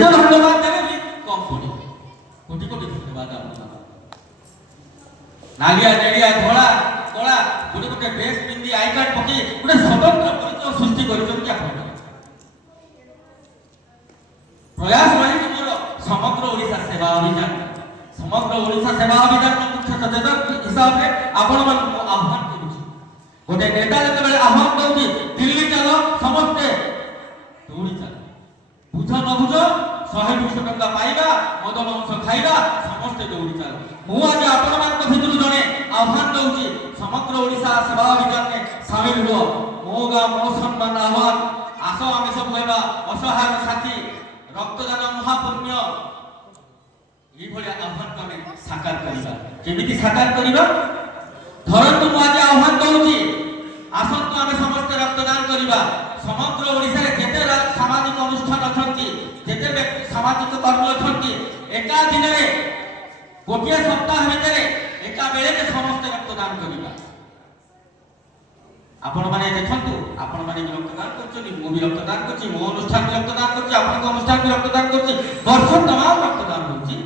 যেতে ধন্যবাদ দেবে কি কম পড়ে। কোটি কোটি ধন্যবাদ আপনার। নালিয়া নেড়িয়া ধଳା কଳା ଗୋଟେ ଗୋଟେ ଡ୍ରେସ୍ ପିନ୍ଧି ଆଇ କାର୍ଡ ପକେଇ ଗୋଟେ ସ୍ୱତନ୍ତ୍ର ପରିଚୟ ସୃଷ୍ଟି କରିଛନ୍ତି ଆପଣ। ପ୍ରୟାସ ରହିଛି ମୋର ସମଗ୍ର ଓଡ଼ିଶା ସେବା ଅଭିଯାନ। ସମଗ୍ର ଓଡ଼ିଶା ସେବା ଅଭିଯାନର ମୁଖ୍ୟ ସଚେତକ ହିସାବରେ ଆପଣମାନଙ୍କୁ ମୁଁ ଆହ୍ୱାନ କରୁଛି। ଗୋଟେ ନେତା ଯେତେବେଳେ ଆହ୍ୱାନ ଦଉଛି ଦିଲ୍ଲୀ ଚାଲ ସମସ୍ତେ ଦୌଡ଼ି ଚାଲ, ବୁଝ ନ ବୁଝ 100-200 ଟଙ୍କା ପାଇବା, ମଦ ମାଂସ ଖାଇବା, ସମସ୍ତେ ଦୌଡ଼ି ଚାଲ। ମୁଁ ଆଜି ଆପଣମାନଙ୍କ ଭିତରୁ ଜଣେ ଆହ୍ୱାନ ଦଉଛି ସମଗ୍ର ଓଡ଼ିଶା ସେବା ଅଭିଯାନରେ ସାମିଲ ହୁଅ। ମୋ ଗାଁ ମୋ ସମ୍ମାନ ଆହ୍ୱାନ। ଆସ ଆମେ ସବୁ ହେବା ଅସହାୟ ସାଥୀ, ରକ୍ତଦାନ ମହାପୁଣ୍ୟ। ଏଇଭଳିଆ ଆହ୍ୱାନକୁ ଆମେ ସାକାର କରିବା। କେମିତି ସାକାର କରିବା? ଧରନ୍ତୁ ମୁଁ ଆଜି ଆହ୍ୱାନ ଦଉଛି ଆସନ୍ତୁ ଆମେ ସମସ୍ତେ ରକ୍ତଦାନ କରିବା। ସମଗ୍ର ଓଡ଼ିଶାରେ ଯେତେ ସାମାଜିକ ଅନୁଷ୍ଠାନ ଅଛନ୍ତି, ଯେତେ ସାମାଜିକ କର୍ମୀ ଅଛନ୍ତି, ଏକା ଦିନରେ ଗୋଟିଏ ସପ୍ତାହ ଭିତରେ ଏକା ବେଳେକେ ସମସ୍ତେ ରକ୍ତଦାନ କରିବା। ଆପଣମାନେ ଦେଖନ୍ତୁ, ଆପଣମାନେ ବି ରକ୍ତଦାନ କରୁଛନ୍ତି, ମୁଁ ବି ରକ୍ତଦାନ କରୁଛି, ମୋ ଅନୁଷ୍ଠାନ ବି ରକ୍ତଦାନ କରୁଛି, ଆପଣଙ୍କ ଅନୁଷ୍ଠାନ ବି ରକ୍ତଦାନ କରୁଛି। ବର୍ଷ ତମାମ ରକ୍ତଦାନ ହେଉଛି।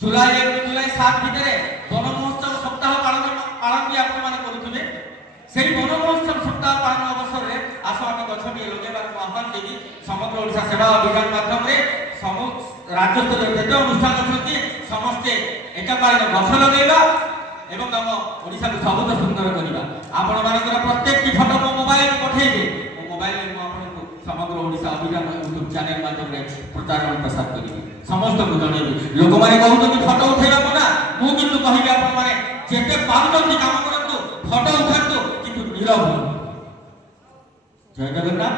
ଜୁଲାଇ 1 ରୁ ଜୁଲାଇ 7 ଭିତରେ ବନ ମହୋତ୍ସବ ସପ୍ତାହ ପାଳନ ବି ଆପଣମାନେ କରୁଥିବେ। সেই বন মহোৎসব সপ্তাহ পালন অবসরে আস আমি গছটিয়ে লগাইবার আহ্বান দেবি। সমগ্র ওড়িশা সেবা অভিযান মাধ্যমে রাজ্যস্তরীয় যেতে অনুষ্ঠান অনেক সমস্তে একাকালীন গছ লগাইবা এবং আম ওড়িশাকে সবুজ সুন্দর করা। আপন মানকর প্রত্যেকটি ফটো মো মোবাইল পঠাইবে। মো মোবাইল মু আপনাকে সমগ্র ওড়িশা অভিযান ইউট্যুব চ্যানেল মাধ্যমে প্রচারণ প্রসার করিবি, সমস্ত বুঝাইবি। লোক মানে কହୁଛନ୍ତି ফটো উঠাইবা না, মু কিন্তু কহিবি আপন মানে যেতে পারুଛନ୍ତି কাম করন্তু, ফটো উঠান্তু কিন্তু নীরব। জয় জগন্নাথ।